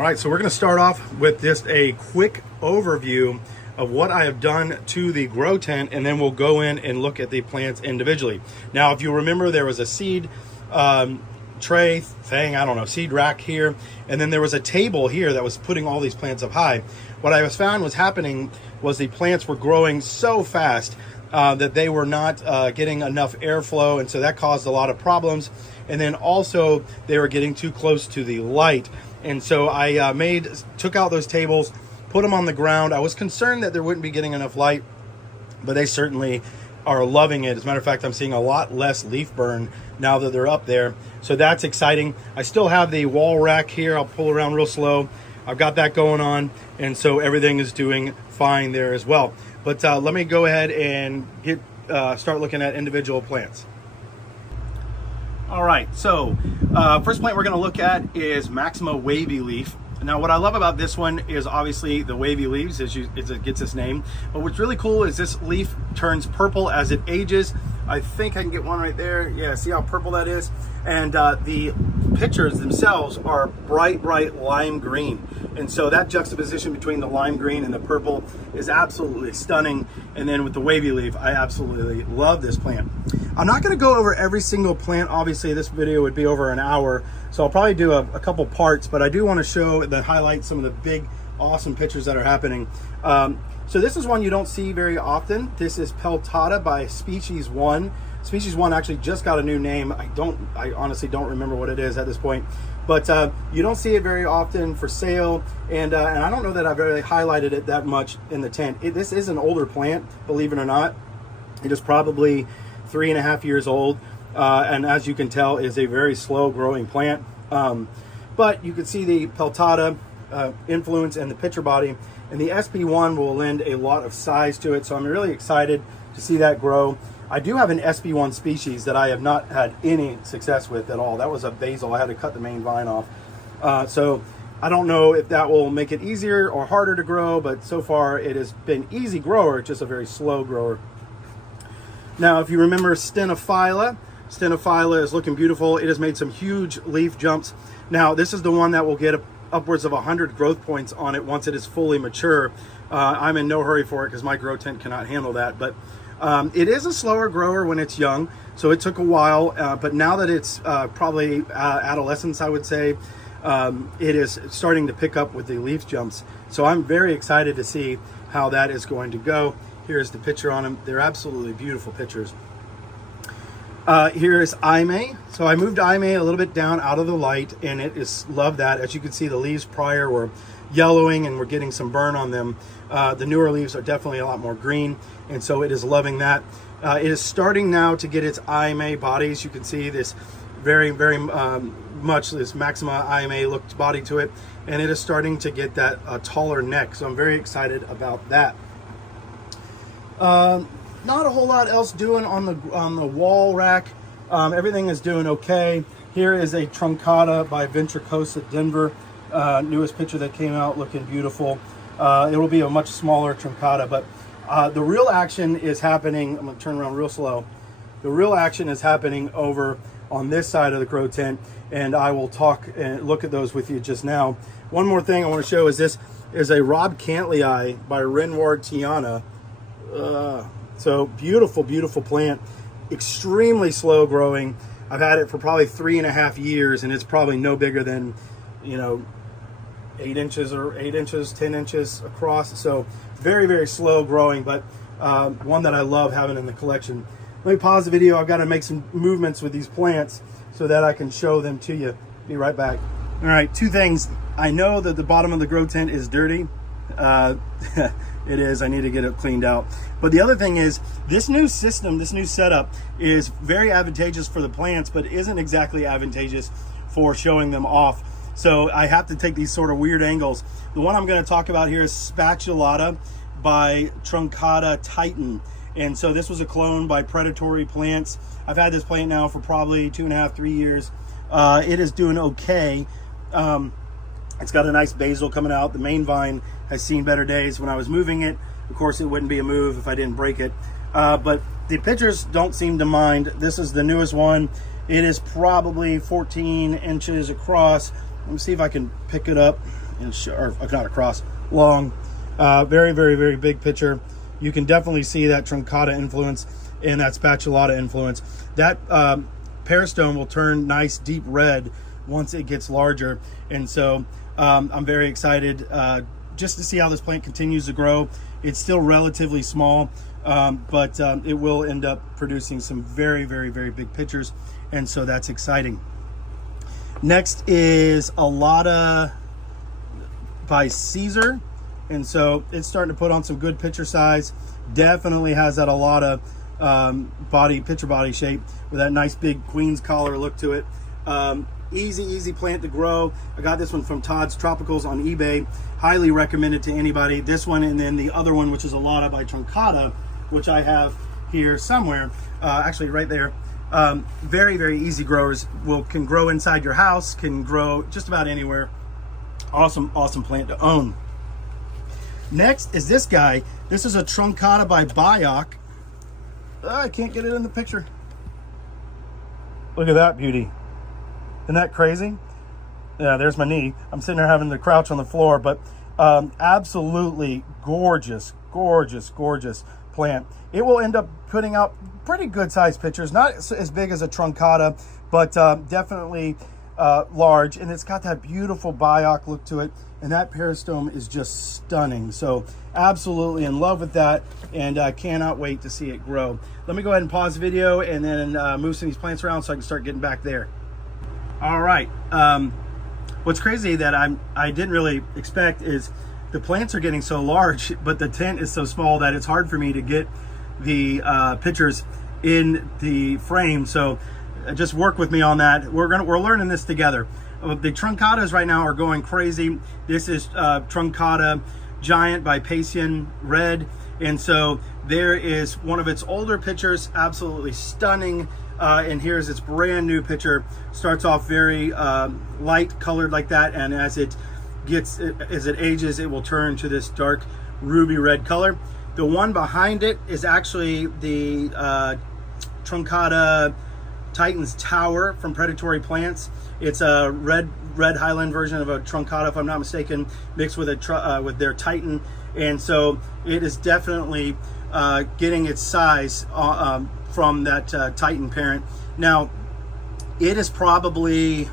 All right, so we're gonna start off with just a quick overview of what I have done to the grow tent, and then we'll go in and look at the plants individually. Now, if you remember, there was a seed tray thing, I don't know, seed rack here, and then there was a table here that was putting all these plants up high. What I found was happening was the plants were growing so fast that they were not getting enough airflow, and so that caused a lot of problems. And then also they were getting too close to the light. And so I took out those tables, put them on the ground. I was concerned that they wouldn't be getting enough light, but they certainly are loving it. As a matter of fact, I'm seeing a lot less leaf burn now that they're up there. So that's exciting. I still have the wall rack here. I'll pull around real slow. I've got that going on. And so everything is doing fine there as well. But let me go ahead and start looking at individual plants. All right, so first plant we're gonna look at is Maxima wavy leaf. Now what I love about this one is obviously the wavy leaves as it gets its name, but what's really cool is this leaf turns purple as it ages. I think I can get one right there. Yeah, see how purple that is? And the pictures themselves are bright lime green. And so that juxtaposition between the lime green and the purple is absolutely stunning. And then with the wavy leaf, I absolutely love this plant. I'm not gonna go over every single plant. Obviously this video would be over an hour, so I'll probably do a couple parts, but I do wanna show and highlight some of the big, awesome pictures that are happening. So this is one you don't see very often. This is peltata by Species 1. Species 1 actually just got a new name. I honestly don't remember what it is at this point, but you don't see it very often for sale, and I don't know that I've really highlighted it that much in the tent. This is an older plant, believe it or not. It is probably 3.5 years old, and as you can tell, is a very slow growing plant. But you can see the peltata influence in the pitcher body, and the SP1 will lend a lot of size to it, so I'm really excited to see that grow. I do have an SP1 species that I have not had any success with at all. That was a basal. I had to cut the main vine off. So I don't know if that will make it easier or harder to grow, but so far it has been easy grower, just a very slow grower. Now, if you remember Stenophylla is looking beautiful. It has made some huge leaf jumps. Now, this is the one that will get upwards of 100 growth points on it once it is fully mature. I'm in no hurry for it because my grow tent cannot handle that, but it is a slower grower when it's young, so it took a while, but now that it's probably adolescence, I would say, it is starting to pick up with the leaf jumps. So I'm very excited to see how that is going to go. Here's the picture on them. They're absolutely beautiful pictures. Here is Aime. So I moved Aime a little bit down out of the light, and it is, love that. As you can see, the leaves prior were yellowing and we're getting some burn on them. The newer leaves are definitely a lot more green, and so it is loving that. It is starting now to get its Aime bodies. You can see this very much this maxima Aime looked body to it, and it is starting to get that taller neck. So I'm very excited about that. Not a whole lot else doing on the wall rack. Everything is doing okay. Here is a truncata by Ventricosa Denver. Newest picture that came out, looking beautiful. It will be a much smaller truncata, but the real action is happening. I'm gonna turn around real slow. The real action is happening over on this side of the grow tent, and I will talk and look at those with you just now. One more thing I want to show is this is a Rob Cantley by Renward Tiana. So beautiful plant, extremely slow growing. I've had it for probably 3.5 years, and it's probably no bigger than, 8 inches or 8 inches, 10 inches across. So very slow growing, but one that I love having in the collection. Let me pause the video. I've got to make some movements with these plants so that I can show them to you. Be right back. All right, 2 things. I know that the bottom of the grow tent is dirty. It is. I need to get it cleaned out. But the other thing is, this new system, this new setup is very advantageous for the plants, but isn't exactly advantageous for showing them off. So I have to take these sort of weird angles. The one I'm going to talk about here is Spatulata by Truncata Titan. And so this was a clone by Predatory Plants. I've had this plant now for probably 2.5, 3 years. It is doing okay. It's got a nice basal coming out. The main vine has seen better days. When I was moving it, of course, it wouldn't be a move if I didn't break it. But the pictures don't seem to mind. This is the newest one. It is probably 14 inches across. Let me see if I can pick it up. or not across, long, very, very, very big pitcher. You can definitely see that truncata influence and that spatulata influence. That peristome will turn nice deep red once it gets larger. And so I'm very excited just to see how this plant continues to grow. It's still relatively small, but it will end up producing some very, very, very big pitchers. And so that's exciting. Next is Alata by Caesar. And so it's starting to put on some good pitcher size. Definitely has that Alata pitcher body shape with that nice big queen's collar look to it. Easy plant to grow. I got this one from Todd's Tropicals on eBay. Highly recommended to anybody. This one, and then the other one, which is Alata by Truncata, which I have here somewhere, actually right there. Very, very easy growers. Can grow inside your house, can grow just about anywhere. Awesome plant to own. Next is this guy. This is a Truncata by Biok. I can't get it in the picture. Look at that beauty. Isn't that crazy? Yeah, there's my knee. I'm sitting there having to crouch on the floor, but absolutely gorgeous plant. It will end up putting out pretty good sized pitchers, not as big as a Truncata, but definitely large. And it's got that beautiful Biok look to it. And that peristome is just stunning. So absolutely in love with that, and I cannot wait to see it grow. Let me go ahead and pause the video and then move some of these plants around so I can start getting back there. All right. What's crazy that I didn't really expect is the plants are getting so large, but the tent is so small that it's hard for me to get the pictures in the frame. So just work with me on that. We're learning this together. The truncatas right now are going crazy. This is Truncata Giant by Pacian Red. And so there is one of its older pictures, absolutely stunning. And here's its brand new picture. Starts off very light colored like that. And as it ages, it will turn to this dark ruby red color. The one behind it is actually the Truncata Titan's Tower from Predatory Plants. It's a red highland version of a Truncata, if I'm not mistaken, mixed with with their Titan, and so it is definitely getting its size from that Titan parent. Now, it is probably,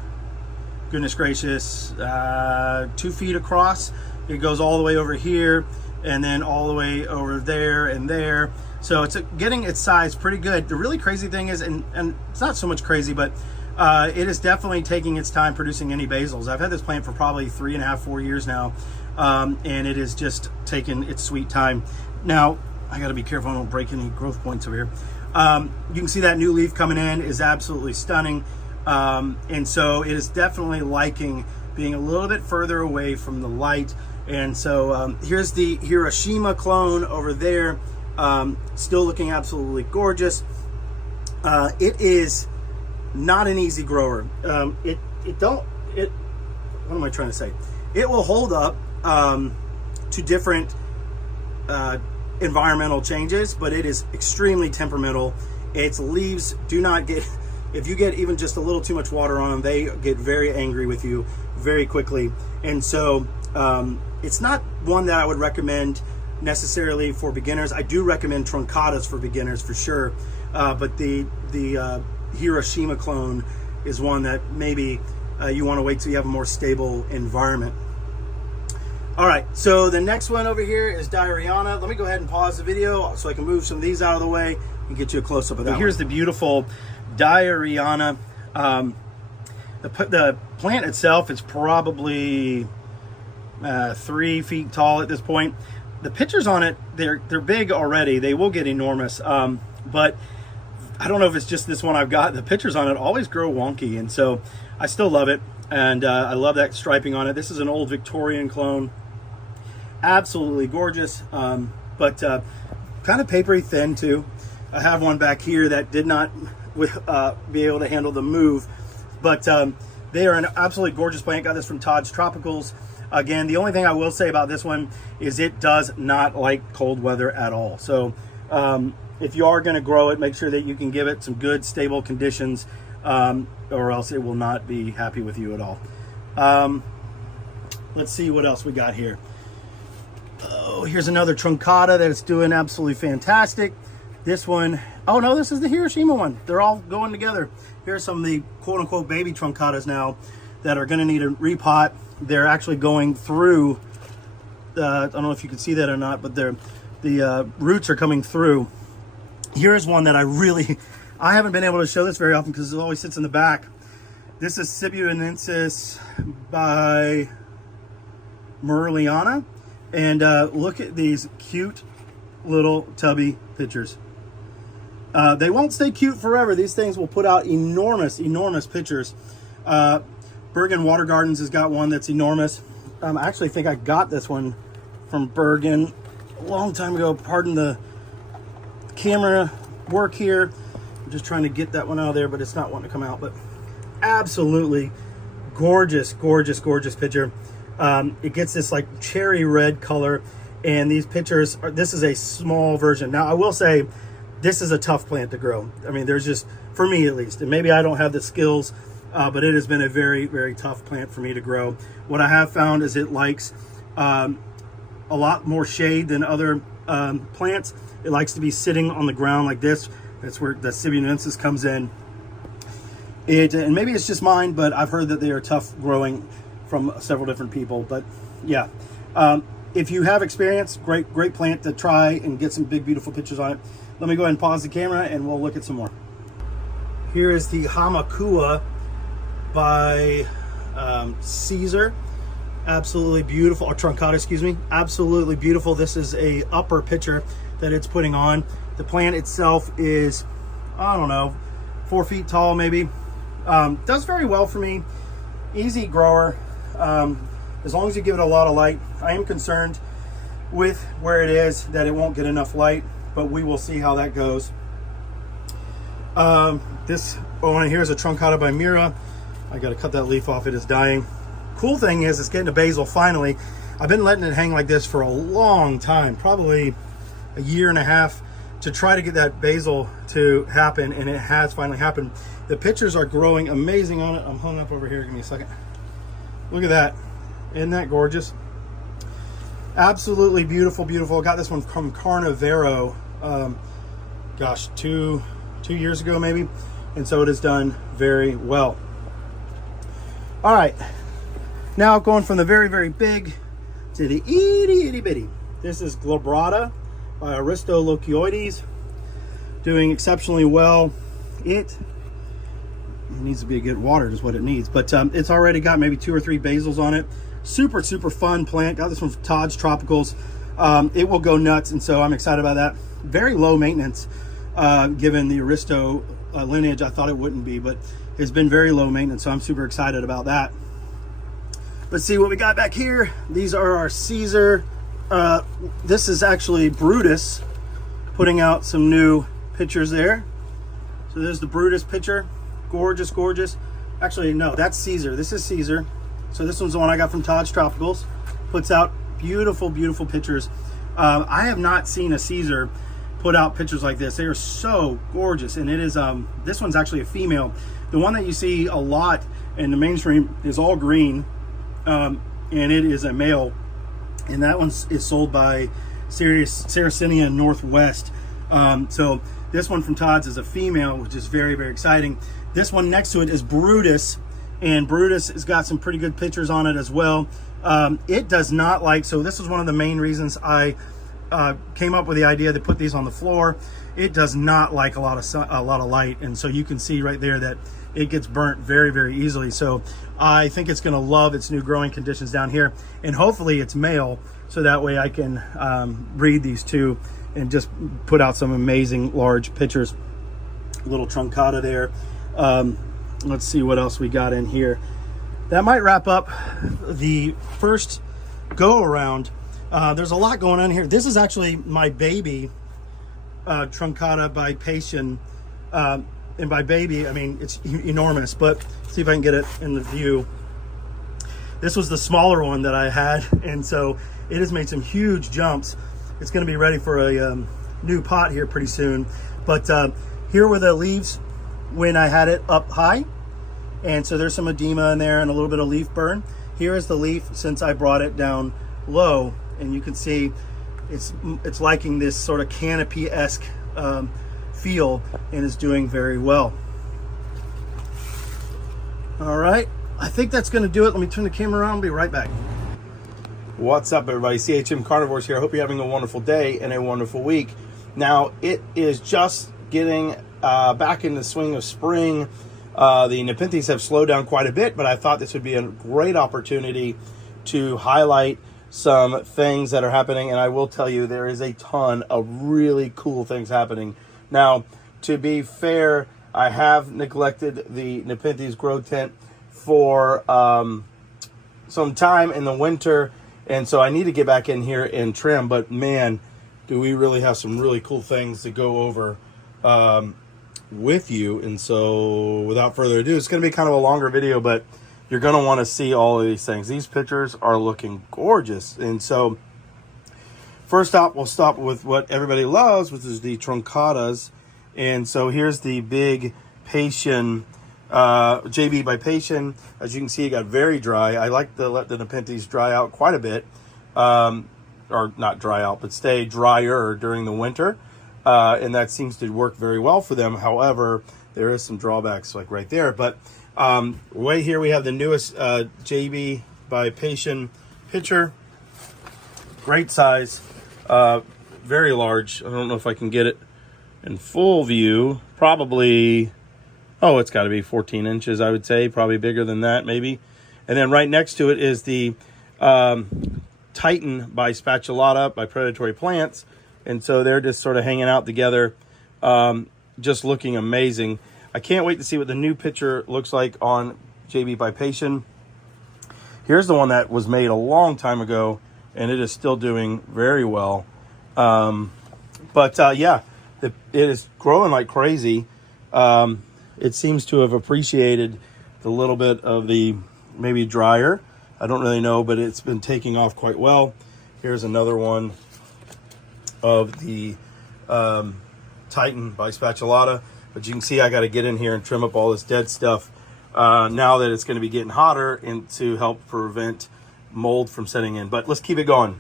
goodness gracious, 2 feet across. It goes all the way over here, and then all the way over there and there. So it's getting its size pretty good. The really crazy thing is, and it's not so much crazy, but it is definitely taking its time producing any basals. I've had this plant for probably 3.5, 4 years now, and it is just taking its sweet time. Now, I gotta be careful I don't break any growth points over here. You can see that new leaf coming in is absolutely stunning. And so it is definitely liking being a little bit further away from the light. And so here's the Hiroshima clone over there. Still looking absolutely gorgeous. It is not an easy grower. What am I trying to say? It will hold up to different environmental changes, but it is extremely temperamental. Its leaves do not get, if you get even just a little too much water on them, they get very angry with you very quickly. And so it's not one that I would recommend necessarily for beginners. I do recommend truncatas for beginners for sure, but the Hiroshima clone is one that maybe you want to wait till you have a more stable environment. All right, so the next one over here is Diariana. Let me go ahead and pause the video so I can move some of these out of the way and get you a close-up of that. Here's the beautiful Diariana. The plant itself is probably 3 feet tall at this point. The pictures on it, they're big already. They will get enormous, but I don't know if it's just this one I've got. The pictures on it always grow wonky, and so I still love it, and I love that striping on it. This is an old Victorian clone. Absolutely gorgeous, but kind of papery thin too. I have one back here that did not be able to handle the move, but they are an absolutely gorgeous plant. Got this from Todd's Tropicals. Again, the only thing I will say about this one is it does not like cold weather at all. So if you are going to grow it, make sure that you can give it some good stable conditions, or else it will not be happy with you at all. Let's see what else we got here. Oh, here's another truncata that's doing absolutely fantastic. This one, oh no, this is the Hiroshima one. They're all going together. Here's some of the quote unquote baby truncatas now that are gonna need a repot. They're actually going through, I don't know if you can see that or not, but the roots are coming through. Here's one that I haven't been able to show this very often because it always sits in the back. This is Sibuinensis by Merliana. And look at these cute little tubby pictures. They won't stay cute forever. These things will put out enormous, enormous pictures. Bergen Water Gardens has got one that's enormous. I actually think I got this one from Bergen a long time ago. Pardon the camera work here. I'm just trying to get that one out of there, but it's not wanting to come out. But absolutely gorgeous, gorgeous, gorgeous picture. It gets this like cherry red color, and these pictures this is a small version. Now I will say this is a tough plant to grow. I mean, there's just, for me at least, and maybe I don't have the skills, but it has been a very, very tough plant for me to grow. What I have found is it likes a lot more shade than other plants. It likes to be sitting on the ground like this. That's where the Sibuinensis comes in. And maybe it's just mine, but I've heard that they are tough growing from several different people. But yeah, if you have experience, great plant to try and get some big beautiful pictures on it. Let me go ahead and pause the camera and we'll look at some more. Here is the Hamakua by Caesar. Absolutely beautiful, or truncata, excuse me. Absolutely beautiful. This is a upper picture that it's putting on. The plant itself is, I don't know, 4 feet tall maybe. Does very well for me. Easy grower. As long as you give it a lot of light. I am concerned with where it is that it won't get enough light, but we will see how that goes. Here's a truncata by Mira. I got to cut that leaf off. It is dying. Cool thing is it's getting a basal finally. I've been letting it hang like this for a long time, probably a year and a half, to try to get that basal to happen, and it has finally happened. The pictures are growing amazing on it. I'm hung up over here. Give me a second. Look at that. Isn't that gorgeous? Absolutely beautiful, beautiful. Got this one from Carnivorous, gosh, two years ago maybe. And so it has done very well. All right. Now going from the very, very big to the itty bitty. This is Glabrata by aristolochioides. Doing exceptionally well. It needs to be a good water is what it needs, but it's already got maybe 2 or 3 basals on it. Super fun plant. Got this from Todd's Tropicals. It will go nuts, and so I'm excited about that. Very low maintenance given the aristo lineage. I thought it wouldn't be, but it's been very low maintenance, so I'm super excited about that. Let's see what we got back here. These are our Caesar. This is actually Brutus putting out some new pictures there. So there's the Brutus picture. Gorgeous, gorgeous. Actually, no, that's Caesar. This is Caesar. So this one's the one I got from Todd's Tropicals. Puts out beautiful, beautiful pictures. I have not seen a Caesar put out pictures like this. They are so gorgeous. And it is, this one's actually a female. The one that you see a lot in the mainstream is all green. And it is a male. And that one is sold by Sarracenia Northwest. So this one from Todd's is a female, which is very, very exciting. This one next to it is Brutus, and Brutus has got some pretty good pictures on it as well. It does not like, so this is one of the main reasons I came up with the idea to put these on the floor. It does not like a lot of light, and so you can see right there that it gets burnt very, very easily. So I think it's going to love its new growing conditions down here, and hopefully it's male, so that way I can breed these two and just put out some amazing large pictures. Little truncata there. Let's see what else we got in here. That might wrap up the first go around. There's a lot going on here. This is actually my baby truncata by Patian. And by baby, I mean, it's enormous, but see if I can get it in the view. This was the smaller one that I had, and so it has made some huge jumps. It's going to be ready for a new pot here pretty soon. But here were the leaves when I had it up high, and so there's some edema in there and a little bit of leaf burn. here is the leaf since I brought it down low, and you can see it's liking this sort of canopy-esque feel and is doing very well. All right, I think that's going to do it. Let me turn the camera around. I'll be right back. What's up, everybody? CHM Carnivores here. I hope you're having a wonderful day and a wonderful week. Now, it is just getting back in the swing of spring. The Nepenthes have slowed down quite a bit, but I thought this would be a great opportunity to highlight some things that are happening. And I will tell you, there is a ton of really cool things happening. Now, to be fair, I have neglected the Nepenthes grow tent for some time in the winter, and so I need to get back in here and trim. But man, do we really have some really cool things to go over with you. And so without further ado, it's going to be kind of a longer video, but you're going to want to see all of these things. These pictures are looking gorgeous. And so first up, we'll start with what everybody loves, which is the truncatas. And so here's the big Patian, JB by Patian. As you can see, it got very dry. I like to let the Nepenthes dry out quite a bit, or not dry out, but stay drier during the winter. And that seems to work very well for them. However, there is some drawbacks like right there. But right here we have the newest JB by Patian pitcher. Great size, very large. I don't know if I can get it in full view. Probably, oh, it's got to be 14 inches, I would say. Probably bigger than that, maybe. And then right next to it is the Titan by Spatulata by Predatory Plants. And so they're just sort of hanging out together, just looking amazing. I can't wait to see what the new picture looks like on JB by Patian. Here's the one that was made a long time ago, and it is still doing very well. Yeah, it is growing like crazy. It seems to have appreciated the little bit of the maybe drier. I don't really know, but it's been taking off quite well. Here's another one of the Titan by Spatulata. But you can see I got to get in here and trim up all this dead stuff now that it's going to be getting hotter, and to help prevent mold from setting in. But let's keep it going.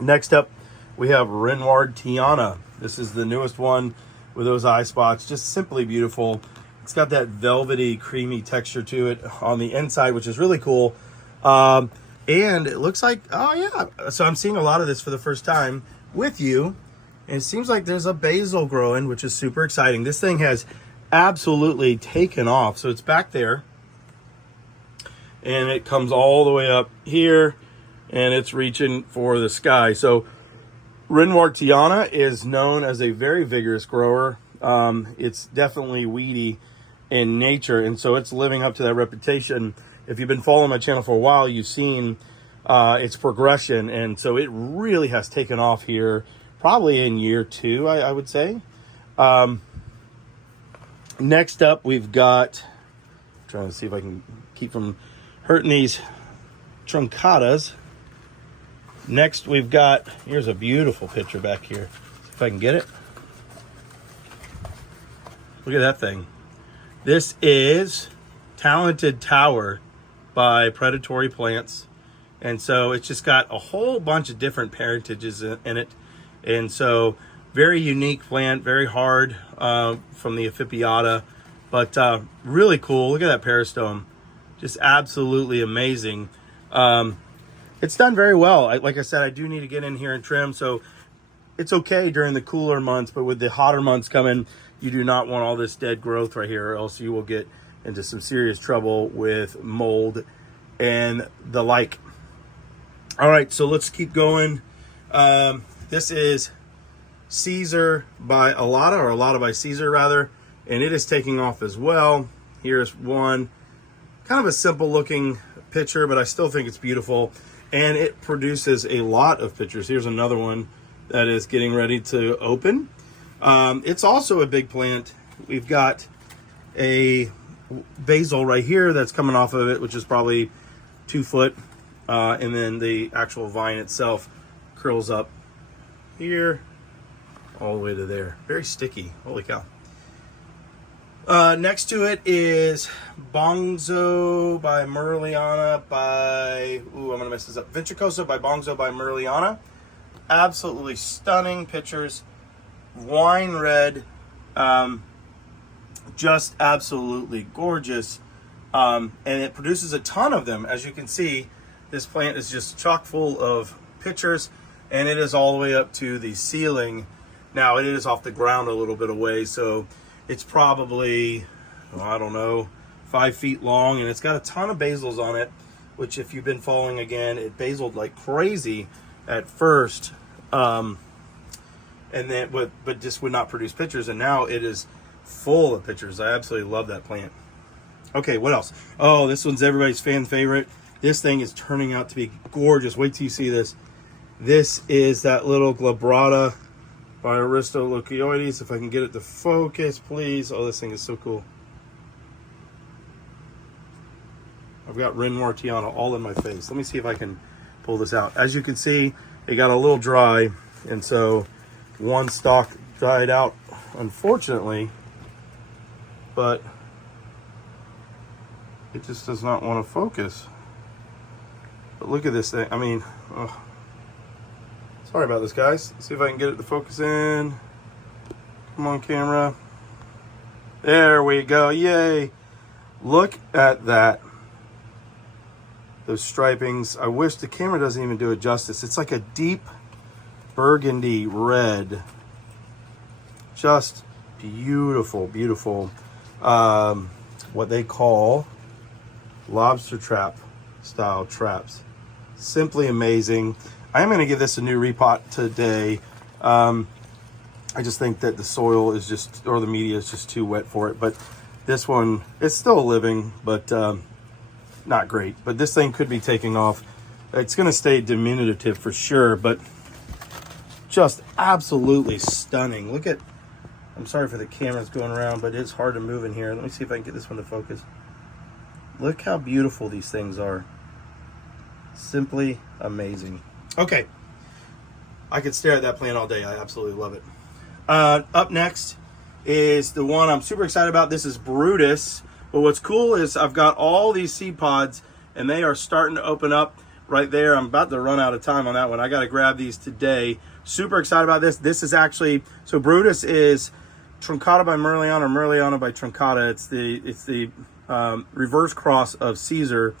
Next up, we have Renward Tiana. This is the newest one with those eye spots. Just simply beautiful. It's got that velvety, creamy texture to it on the inside, which is really cool. And it looks like, oh yeah. So I'm seeing a lot of this for the first time with you. And it seems like there's a basal growing, which is super exciting. This thing has absolutely taken off. So it's back there, and it comes all the way up here, and it's reaching for the sky. So Renward Tiana is known as a very vigorous grower. It's definitely weedy in nature, and so it's living up to that reputation. If you've been following my channel for a while, you've seen its progression, and so it really has taken off here, probably in year 2, I would say. Next up, we've got, I'm trying to see if I can keep from hurting these truncatas. Next, we've got, here's a beautiful picture back here. See if I can get it. Look at that thing. This is Talented Tower by Predatory Plants. And so it's just got a whole bunch of different parentages in it. And so very unique plant, very hard from the Epiphyata, but really cool. Look at that peristome. Just absolutely amazing. It's done very well. Like I said, I do need to get in here and trim. So it's okay during the cooler months, but with the hotter months coming, you do not want all this dead growth right here, or else you will get into some serious trouble with mold and the like. All right, so let's keep going. This is Caesar by Alata, or Alata by Caesar rather, and it is taking off as well. Here's one, kind of a simple looking picture, but I still think it's beautiful, and it produces a lot of pictures. Here's another one that is getting ready to open. It's also a big plant. We've got a basal right here that's coming off of it, which is probably 2 foot, and then the actual vine itself curls up here all the way to there. Very sticky. Holy cow. Next to it is Bongzo by Merliana by, I'm going to mess this up, Ventricoso by Bongzo by Merliana. Absolutely stunning pictures. Wine red. Just absolutely gorgeous. And it produces a ton of them. As you can see, this plant is just chock full of pictures, and it is all the way up to the ceiling. Now, it is off the ground a little bit away, so it's probably, I don't know, 5 feet long, and it's got a ton of basals on it, which if you've been following again, it basaled like crazy at first, and then but just would not produce pictures, and now it is full of pictures. I absolutely love that plant. Okay, what else? Oh, this one's everybody's fan favorite. This thing is turning out to be gorgeous. Wait till you see this. This is that little glabrata by aristolochioides. If I can get it to focus, please. Oh, this thing is so cool. I've got Renoir Tiana all in my face. Let me see if I can pull this out. As you can see, it got a little dry, and so one stalk dried out, unfortunately, but it just does not want to focus. But look at this thing. I mean, sorry about this, guys. Let's see if I can get it to focus in. Come on, camera. There we go. Yay. Look at that. Those stripings. I wish the camera doesn't even do it justice. It's like a deep burgundy red. Just beautiful, beautiful. What they call lobster trap style traps. Simply amazing. I'm going to give this a new repot today. I just think that the soil is just, or the media is just too wet for it. But this one, it's still living, but not great. But this thing could be taking off. It's going to stay diminutive for sure, but just absolutely stunning. Look at, I'm sorry for the cameras going around, but it's hard to move in here. Let me see if I can get this one to focus. Look how beautiful these things are. Simply amazing. Okay, I could stare at that plant all day. I absolutely love it. Up next is the one I'm super excited about. This is Brutus. But what's cool is I've got all these seed pods, and they are starting to open up right there. I'm about to run out of time on that one. I got to grab these today. Super excited about this. This is actually, so Brutus is truncata by Merliana, or Merliana by truncata. It's the reverse cross of Caesar,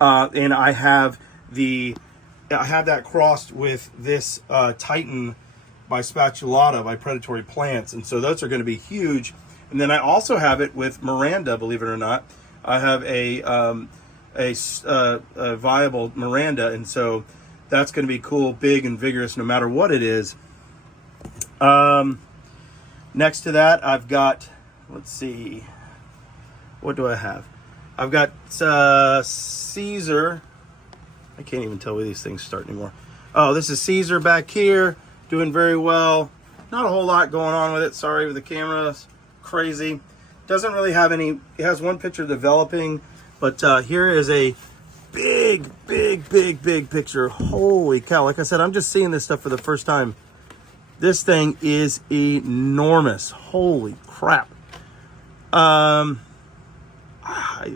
and I have that crossed with this Titan by spatulata by predatory plants, and so those are going to be huge. And then I also have it with Miranda, believe it or not. I have a viable Miranda, and so that's going to be cool, big and vigorous, no matter what it is. Next to that, I've got, let's see, what do I have? I've got Caesar. I can't even tell where these things start anymore. Oh, this is Caesar back here, doing very well. Not a whole lot going on with it. Sorry with the cameras. Crazy. Doesn't really have any, it has one picture developing, but here is a big picture. Holy cow. Like I said, I'm just seeing this stuff for the first time. This thing is enormous. Holy crap. I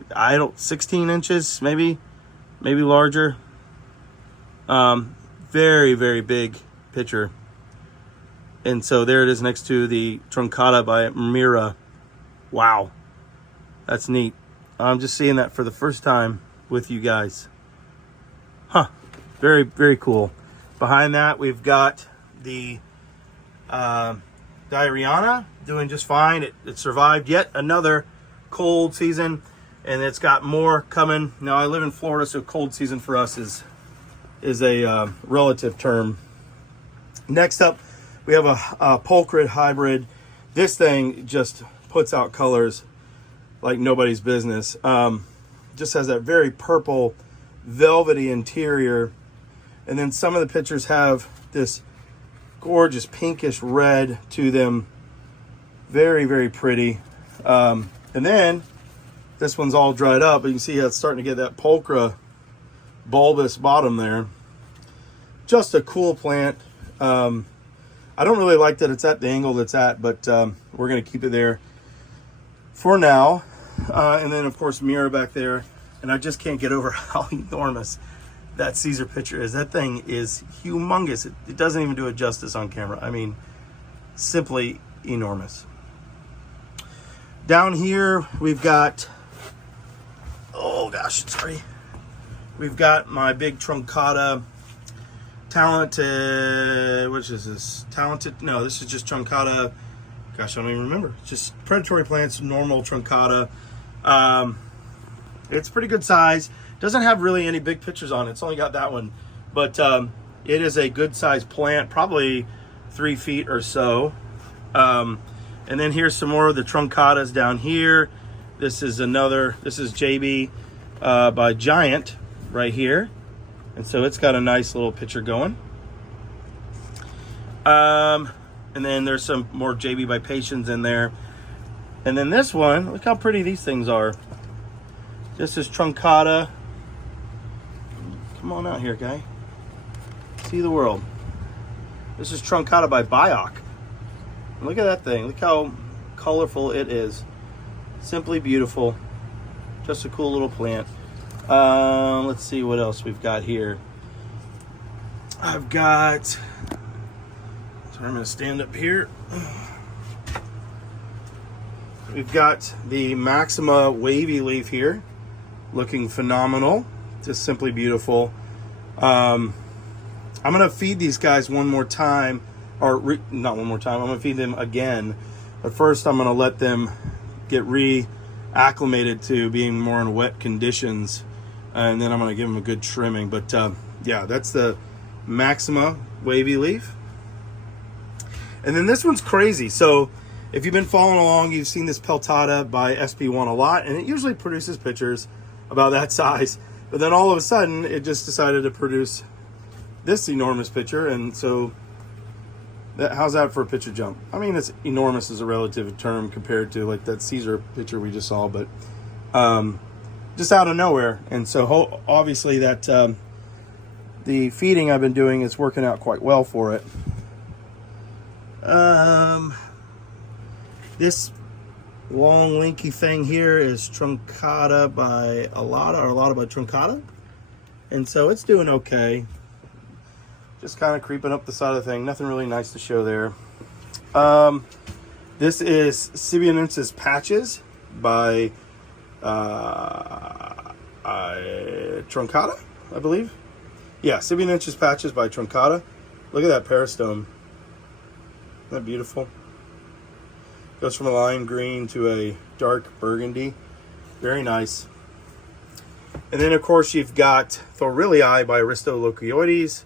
don't, 16 inches, maybe larger. Very big picture. And so there it is next to the truncata by Mira. Wow. That's neat. I'm just seeing that for the first time with you guys. Huh. Very cool. Behind that, we've got the Diariana doing just fine. It survived yet another cold season, and it's got more coming. Now, I live in Florida, so cold season for us is a relative term. Next up, we have a pulchrid hybrid. This thing just puts out colors like nobody's business. Just has that very purple, velvety interior. And then some of the pictures have this gorgeous pinkish red to them. Very pretty. And then this one's all dried up, but you can see how it's starting to get that pulchra bulbous bottom there. Just a cool plant. I don't really like that it's at the angle that's at, but we're going to keep it there for now. And then of course mirror back there, and I just can't get over how enormous that Caesar picture is. That thing is humongous. It doesn't even do it justice on camera. I mean, simply enormous. Down here we've got, oh gosh, sorry. We've got my big truncata talented, which is this? Talented, no, this is just truncata. Gosh, I don't even remember. Just predatory plants, normal truncata. It's pretty good size. Doesn't have really any big pictures on it. It's only got that one. But it is a good sized plant, probably 3 feet or so. And then here's some more of the truncatas down here. This is JB by Giant right here. And so it's got a nice little picture going. And then there's some more JB by Patience in there. And then this one, look how pretty these things are. This is truncata. Come on out here, guy. See the world. This is truncata by Bioc. Look at that thing. Look how colorful it is. Simply beautiful. Just a cool little plant. Let's see what else we've got here. I've got, so I'm going to stand up here. We've got the Maxima wavy leaf here, looking phenomenal. Just simply beautiful. I'm going to feed these guys one more time, or not one more time. I'm going to feed them again. But first, I'm going to let them get reacclimated to being more in wet conditions, and then I'm going to give them a good trimming. But yeah, that's the Maxima wavy leaf. And then this one's crazy. So if you've been following along, you've seen this peltata by SP1 a lot, and it usually produces pictures about that size. But then all of a sudden, it just decided to produce this enormous picture. And so how's that for a picture jump? I mean, it's enormous as a relative term compared to like that Caesar picture we just saw, but just out of nowhere. And so obviously that the feeding I've been doing is working out quite well for it. This long linky thing here is truncata by Alata by truncata, and so it's doing okay. Just kind of creeping up the side of the thing. Nothing really nice to show there. This is Sibianensis patches by truncata, I believe. Yeah, Sibianensis patches by truncata. Look at that peristome. Isn't that beautiful? Goes from a lime green to a dark burgundy. Very nice. And then, of course, you've got Thorilii by aristolochioides,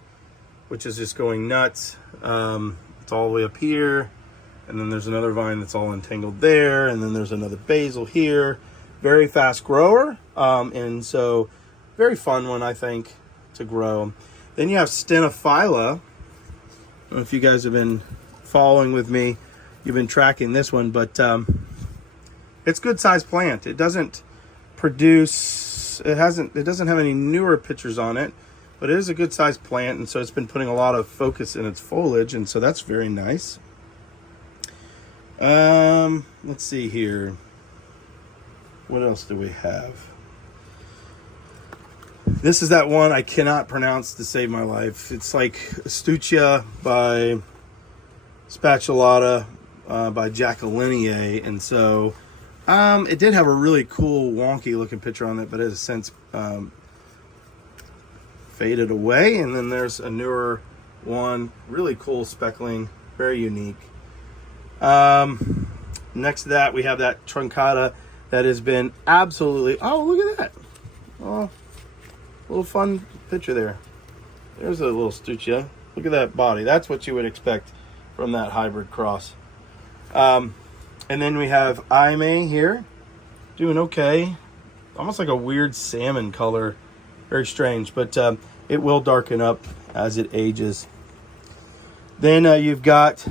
which is just going nuts. It's all the way up here. And then there's another vine that's all entangled there. And then there's another basal here. Very fast grower. And so, very fun one, I think, to grow. Then you have Stenophylla. I don't know if you guys have been following with me. You've been tracking this one, but it's good sized plant. It doesn't produce, it doesn't have any newer pictures on it, but it is a good sized plant, and so it's been putting a lot of focus in its foliage, and so that's very nice. Let's see here. What else do we have? This is that one I cannot pronounce to save my life. It's like Astucia by Spatulata by Jacquelinier, and so it did have a really cool wonky looking picture on it, but it has since faded away. And then there's a newer one, really cool speckling, very unique. Next to that we have that truncata that has been absolutely, oh, look at that. Oh, little fun picture there. There's a little Astucia. Look at that body. That's what you would expect from that hybrid cross. And then we have Aime here, doing okay. Almost like a weird salmon color. Very strange, but it will darken up as it ages. Then you've got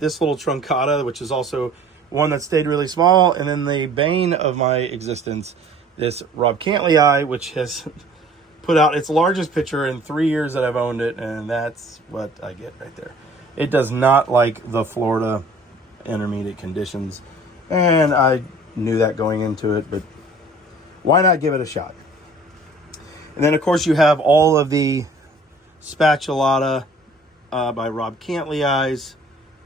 this little truncata, which is also one that stayed really small. And then the bane of my existence, this Robcantlii, which has put out its largest picture in 3 years that I've owned it. And that's what I get right there. It does not like the Florida intermediate conditions, and I knew that going into it, but why not give it a shot? And then, of course, you have all of the spatulata by reorganized.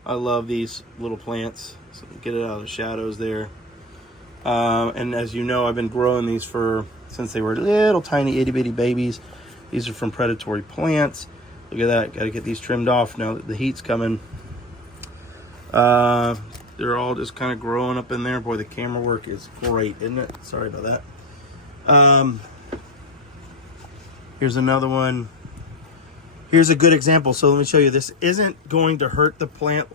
I love these little plants. So get it out of the shadows there. And as you know, I've been growing these since they were little tiny itty bitty babies. These are from predatory plants. Look at that. Got to get these trimmed off now that the heat's coming. They're all just kind of growing up in there. Boy, the camera work is great, isn't it? Sorry about that. Here's another one. Here's a good example. So let me show you. This isn't going to hurt the plant,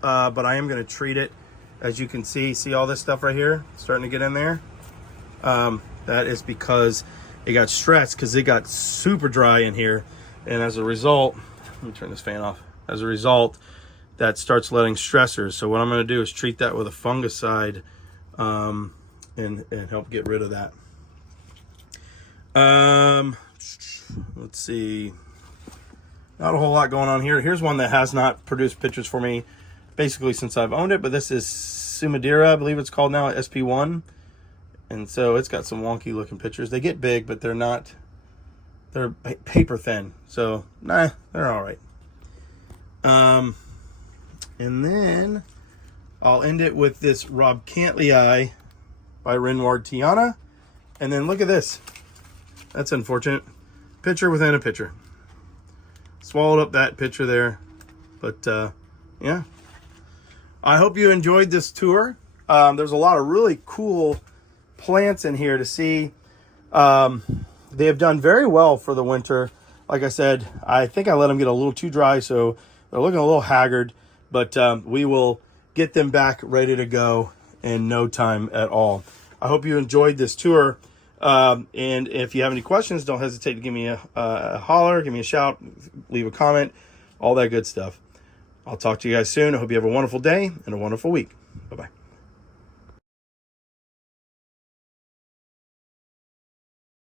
but I am going to treat it. As you can see all this stuff right here starting to get in there? That is because it got stressed, because it got super dry in here. And as a result, let me turn this fan off. As a result, that starts letting stressors. So what I'm going to do is treat that with a fungicide and help get rid of that. Let's see. Not a whole lot going on here. Here's one that has not produced pictures for me basically since I've owned it, but this is Sumadera, I believe it's called now, SP1. And so it's got some wonky looking pictures. They get big, but they're paper thin. So, nah, they're all right. And then I'll end it with this reorganized by Renward Tiana. And then look at this. That's unfortunate. Picture within a picture. Swallowed up that picture there. But, yeah. I hope you enjoyed this tour. There's a lot of really cool plants in here to see. They have done very well for the winter. Like I said, I think I let them get a little too dry, so they're looking a little haggard. But we will get them back ready to go in no time at all. I hope you enjoyed this tour. And if you have any questions, don't hesitate to give me a holler, give me a shout, leave a comment, all that good stuff. I'll talk to you guys soon. I hope you have a wonderful day and a wonderful week. Bye-bye.